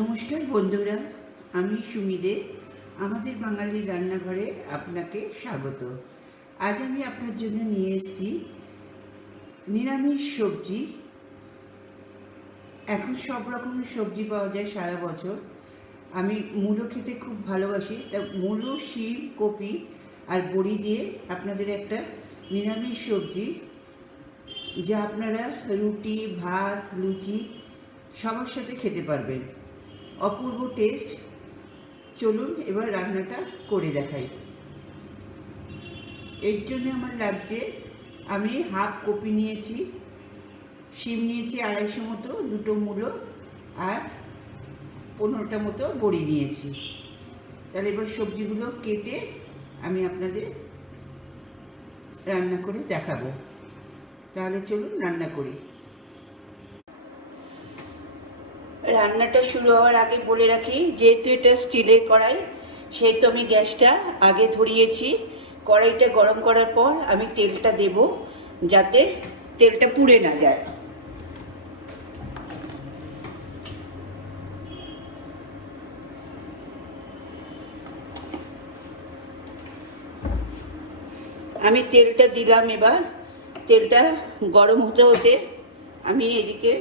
নমস্কার বন্ধুরা, আমি সুমি দে। আমাদের বাঙালির রান্নাঘরে আপনাকে স্বাগত। আজ আমি আপনার জন্য নিয়ে এসেছি নিরামিষ সবজি। এখন সব রকমের সবজি পাওয়া যায় সারা বছর। আমি মূলো খেতে খুব ভালোবাসি, তা মূলো, শিম, কপি আর বড়ি দিয়ে আপনাদের একটা নিরামিষ সবজি, যা আপনারা রুটি, ভাত, লুচি সবার সাথে খেতে পারবেন। অপূর্ব টেস্ট। চলুন এবার রান্নাটা করে দেখাই। এর জন্য আমার লাগছে, আমি হাফ কপি নিয়েছি, শিম নিয়েছি 250 মতো, দুটো মূলো আর 15টা মতো বড়ি নিয়েছি। তাহলে এবার সবজিগুলো কেটে আমি আপনাদের রান্না করে দেখাবো। তাহলে চলুন রান্না করি। রান্নাটা শুরু হওয়ার আগে বলে রাখি, যেহেতু এটা স্টিলের কড়াই, সেহেতু আমি গ্যাসটা আগে ধরিয়েছি। কড়াইটা গরম করার পর আমি তেলটা দেব, যাতে তেলটা পুড়ে না যায়। আমি তেলটা দিলাম। এবার তেলটা গরম হতে হতে আমি এদিকে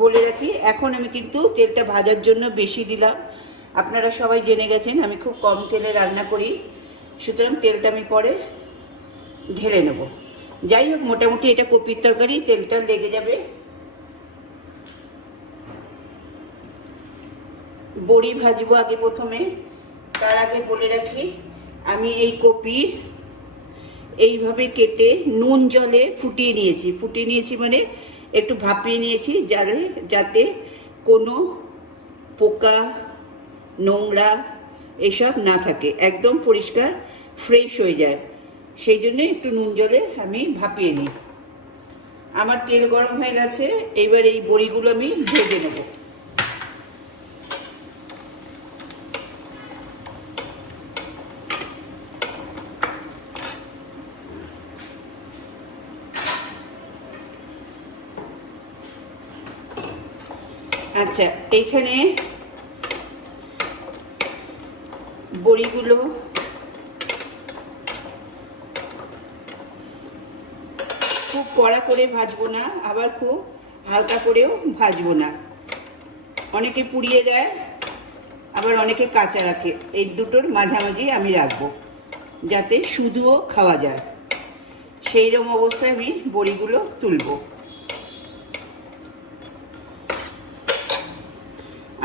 বলে রাখি, এখন আমি কিন্তু তেলটা ভাজার জন্য বেশি দিলাম। আপনারা সবাই জেনে গেছেন আমি খুব কম তেলে রান্না করি, সুতরাং তেলটা আমি পরে ঢেলে নেব। যাই হোক, মোটামুটি এটা কপির তরকারি, তেলটা লেগে যাবে। বড়ি ভাজবো আগে প্রথমে। তার আগে বলে রাখি, আমি এই কপি এইভাবে কেটে নুন জলে ফুটিয়ে নিয়েছি মানে একটু ভাপিয়ে নিয়েছি, যাতে কোনো পোকা, নোংরা এসব না থাকে, একদম পরিষ্কার ফ্রেশ হয়ে যায়। সেই জন্য একটু নুন জলে আমি ভাপিয়ে নিই। আমার তেল গরম হয়ে গেছে, এইবার এই বড়িগুলো আমি ভেজে নেব। আচ্ছা, এইখানে বড়িগুলো খুব কড়া করে ভাজবো না, আবার খুব হালকা করেও ভাজবো না। অনেকে পুড়িয়ে দেয়, আবার অনেকে কাঁচা রাখে। এই দুটোর মাঝামাঝি আমি রাখবো, যাতে শুধুও খাওয়া যায়। সেই রকম অবস্থায় আমি বড়িগুলো তুলব।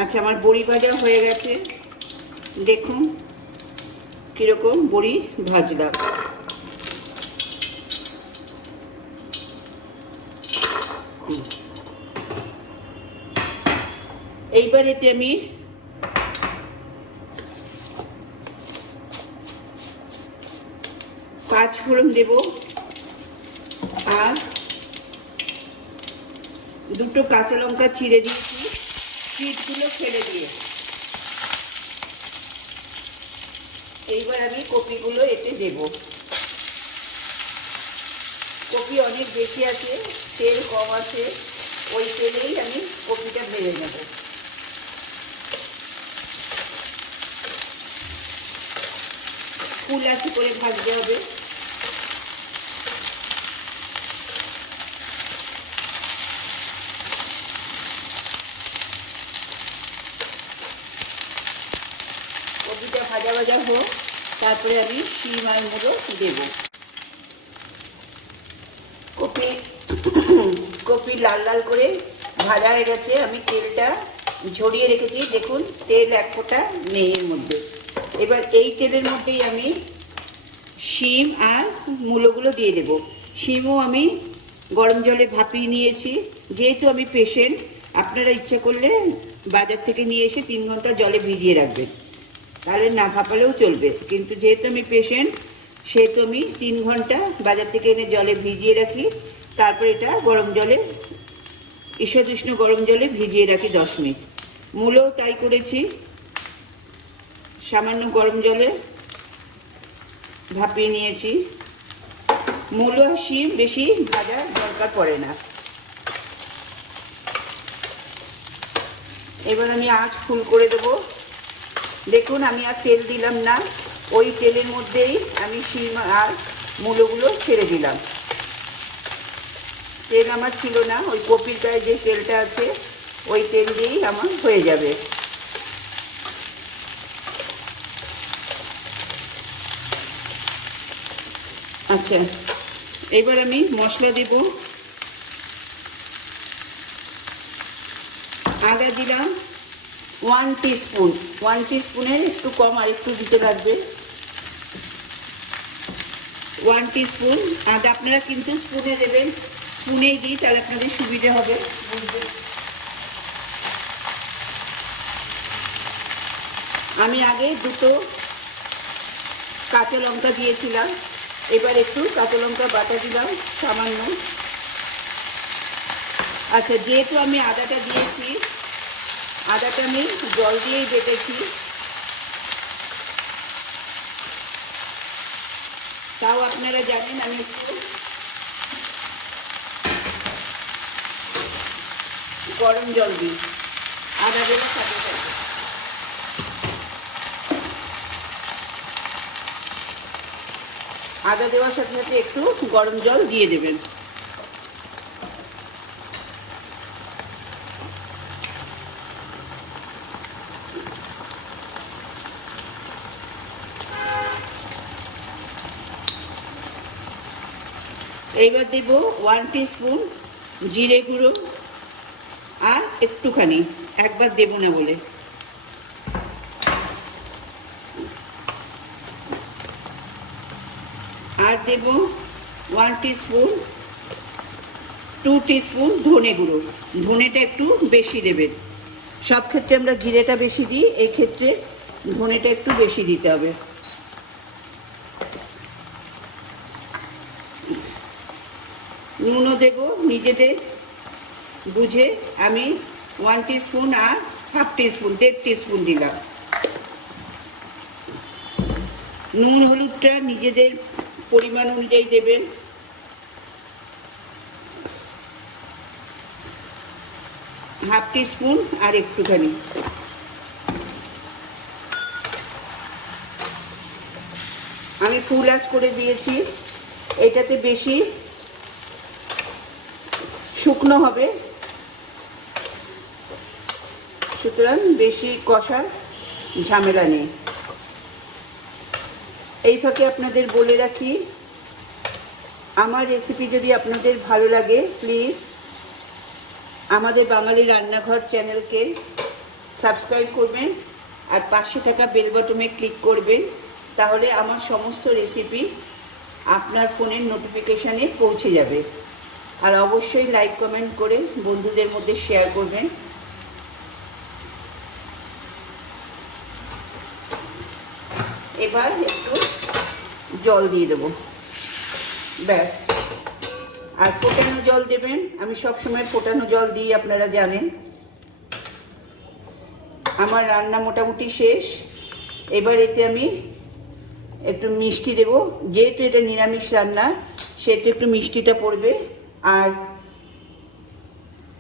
আচ্ছা, আমার বড়ি ভাজা হয়ে গেছে। দেখুন কীরকম বড়ি ভাজলাম। এইবার এতে আমি পাঁচ ফোড়ন দেব আর দুটো কাঁচা লঙ্কা চিড়ে দিয়েছি, পিঠগুলো ফেলে দিয়ে। এইবার আমি কপিগুলো এতে দেব। কপি অনেক বেশি আছে, তেল কম আছে, ওই তেলেই আমি কপিটা ভেজে নেব। ফুল আঁচে করে ভাজতে হবে। কপিটা ভাজা ভাজা হোক, তারপরে আমি শিম আর মূলো দেব। কপি লাল লাল করে ভাজা হয়ে গেছে। আমি তেলটা ঝরিয়ে রেখেছি, দেখুন তেল এক ফোঁটা নেই এর মধ্যে। এবার এই তেলের মধ্যেই আমি শিম আর মূলোগুলো দিয়ে দেব। শিমও আমি গরম জলে ভাপিয়ে নিয়েছি। যেহেতু আমি পেশেন্ট, আপনারা ইচ্ছা করলে বাজার থেকে নিয়ে এসে 3 ঘন্টা জলে ভিজিয়ে রাখবেন, তাহলে না ভাপালেও চলবে। কিন্তু যেহেতু আমি পেশেন্ট, সেহেতু আমি 3 ঘন্টা বাজার থেকে এনে জলে ভিজিয়ে রাখি। তারপরে এটা গরম জলে, ঈষদুষ্ণ গরম জলে ভিজিয়ে রাখি 10 মিনিট। মূলও তাই করেছি, সামান্য গরম জলে ভাপিয়ে নিয়েছি। মূলো আর শিম বেশি ভাজার দরকার পড়ে না। এবার আমি আঁচ ফুল করে দেবো। দেখুন আমি আর তেল দিলাম না, ওই তেলের মধ্যেই আমি শিম আর মূলোগুলো ছেড়ে দিলাম। তেল আমার ছিল না, ওই কপির গায়ে যে তেলটা আছে ওই তেল দিয়েই আমার হয়ে যাবে। আচ্ছা, এবার আমি মশলা দেব। আদা দিলাম 1 টিস্পুন, 1 টিস্পুনের একটু কম, আর একটু দিতে লাগবে। 1 টিস্পুন আদা, আপনারা কিন্তু স্পুনে দেবেন, স্পুনেই দিই তাহলে আপনাদের সুবিধে হবে বুঝতে। আমি আগে দুটো কাঁচা লঙ্কা দিয়েছিলাম, এবার একটু কাঁচা লঙ্কা বাটা দিলাম সামান্য। আচ্ছা, যেহেতু আমি আদাটা দিয়েছি, আদাটা আমি জল দিয়েই বেটেছি, তাও আপনারা জানেন আমি একটু গরম জল দিই আদা দেওয়ার সাথে সাথে। আদা দেওয়ার সাথে সাথে একটু গরম জল দিয়ে দেবেন। এইবার দেব 1 টিস্পুন জিরে গুঁড়ো, আর একটুখানি, একবার দেব না বলে, আর দেব 1 টিস্পুন 2 টিস্পুন ধনে গুঁড়ো। ধনেটা একটু বেশি দেবেন, সব ক্ষেত্রে আমরা জিরেটা বেশি দিই, এই ক্ষেত্রে ধনেটা একটু বেশি দিতে হবে। নুনও দেব নিজেদের বুঝে, আমি 1 টিস্পুন আর হাফ টিস্পুন, 1.5 টিস্পুন দিলাম। নুন হলুদটা নিজেদের পরিমাণ অনুযায়ী দেবেন। হাফ টিস্পুন আর একটুখানি। আমি ফুল আঁচ করে দিয়েছি, এটাতে বেশি শুকনো হবে, সুতরাং বেশি কষার ঝামেলা নেই। এই ফাঁকে আপনাদের বলে রাখি, আমার রেসিপি যদি আপনাদের ভালো লাগে প্লিজ আমাদের বাঙালি রান্নাঘর চ্যানেলকে সাবস্ক্রাইব করবেন, আর পাশে থাকা বেল বাটনে ক্লিক করবেন, তাহলে আমার সমস্ত রেসিপি আপনার ফোনের নোটিফিকেশানে পৌঁছে যাবে। আর অবশ্যই লাইক কমেন্ট করে বন্ধুদের মধ্যে শেয়ার করবেন। এবার একটু জল দিয়ে দেবো, ব্যাস। আর ফোটানো জল দেবেন, আমি সবসময় ফোটানো জল দিই, আপনারা জানেন। আমার রান্না মোটামুটি শেষ। এবার এতে আমি একটু মিষ্টি দেব, যেহেতু এটা নিরামিষ রান্না সেহেতু একটু মিষ্টিটা পড়বে। আর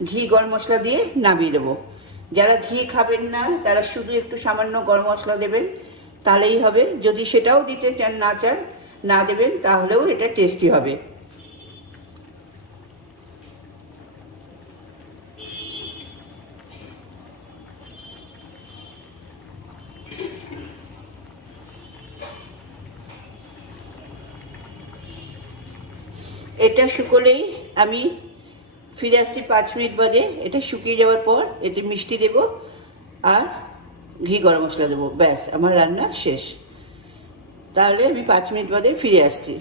ঘি গরম মশলা দিয়ে নামিয়ে দেবো। যারা ঘি খাবেন না তারা শুধু একটু সামান্য গরম মশলা দেবেন, তাহলেই হবে। যদি সেটাও দিতে চান না দেবেন, তাহলেও এটা টেস্টি হবে। এটা শুকোলেই আমি ফিরে আসছি 5 মিনিট বাদে। এটা শুকিয়ে যাওয়ার পর এতে মিষ্টি দেব আর ঘি গরম মশলা দেবো, ব্যাস আমার রান্না শেষ। তাহলে আমি 5 মিনিট বাদে ফিরে আসছি।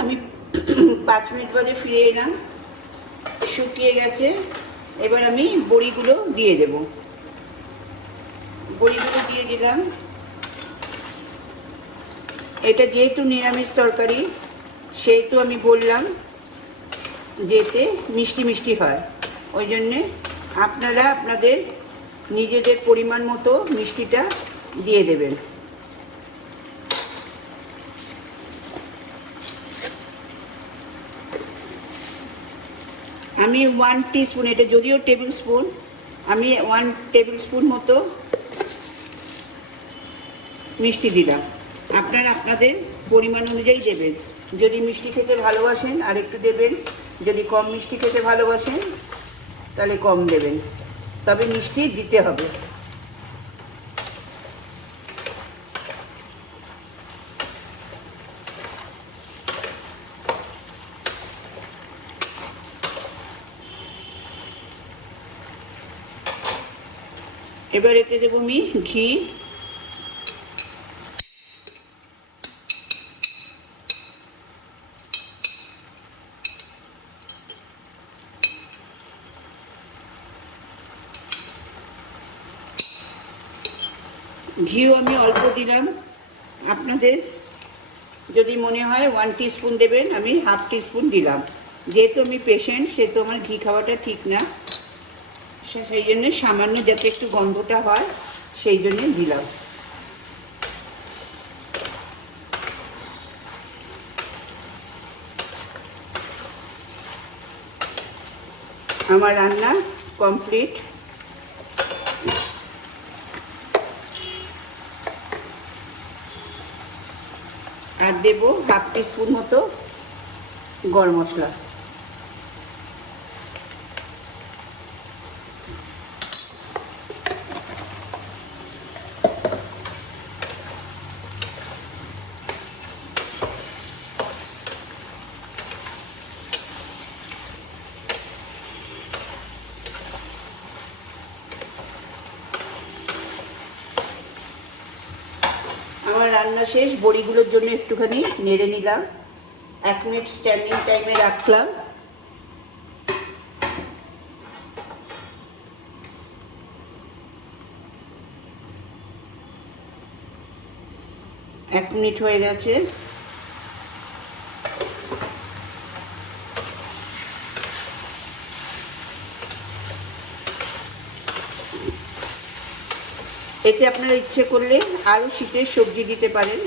আমি 5 মিনিট বাদে ফিরে এলাম, শুকিয়ে গেছে। এবার আমি বড়িগুলো দিয়ে দেব। বড়িগুলো দিয়ে দিলাম। এটা যেহেতু নিরামিষ তরকারি সেহেতু আমি বললাম যেতে মিষ্টি মিষ্টি হয়, ওই জন্যে আপনারা আপনাদের নিজেদের পরিমাণ মতো মিষ্টিটা দিয়ে দেবেন। আমি 1 টিস্পুন, এটা যদিও টেবিল স্পুন, আমি 1 টেবিল স্পুন মতো মিষ্টি দিলাম। আপনারা আপনাদের পরিমাণ অনুযায়ী দেবেন। যদি মিষ্টি খেতে ভালোবাসেন আর একটু দেবেন, যদি কম মিষ্টি খেতে ভালোবাসেন তাহলে কম দেবেন, তবে মিষ্টি দিতে হবে। এবার এতে দেবো আমি ঘি। ঘিও আমি অল্প দিলাম, আপনাদের যদি মনে হয় 1 টিস্পুন দেবেন, আমি হাফ টিস্পুন দিলাম। যেহেতু আমি পেশেন্ট, সেহেতু আমার ঘি খাওয়াটা ঠিক না, সেই জন্য সামান্য যাতে একটু গন্ধটা হয় সেই জন্য দিলাম। আমার রান্না কমপ্লিট। আর দেব হাফ টিস্পুন মতো গরম মশলা। আমার রান্না শেষ, বড়িগুলোর জন্য একটুখানি নেড়ে নিলাম, 1 মিনিট স্ট্যান্ডিং টাইমে রাখলাম। এক মিনিট হয়ে গেছে। এতে আপনারা ইচ্ছে করলে আরও শীতের সবজি দিতে পারেন।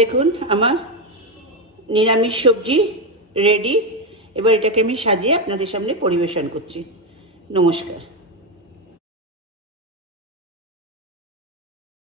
দেখুন আমার নিরামিষ সবজি রেডি। এবার এটাকে আমি সাজিয়ে আপনাদের সামনে পরিবেশন করছি। নমস্কার।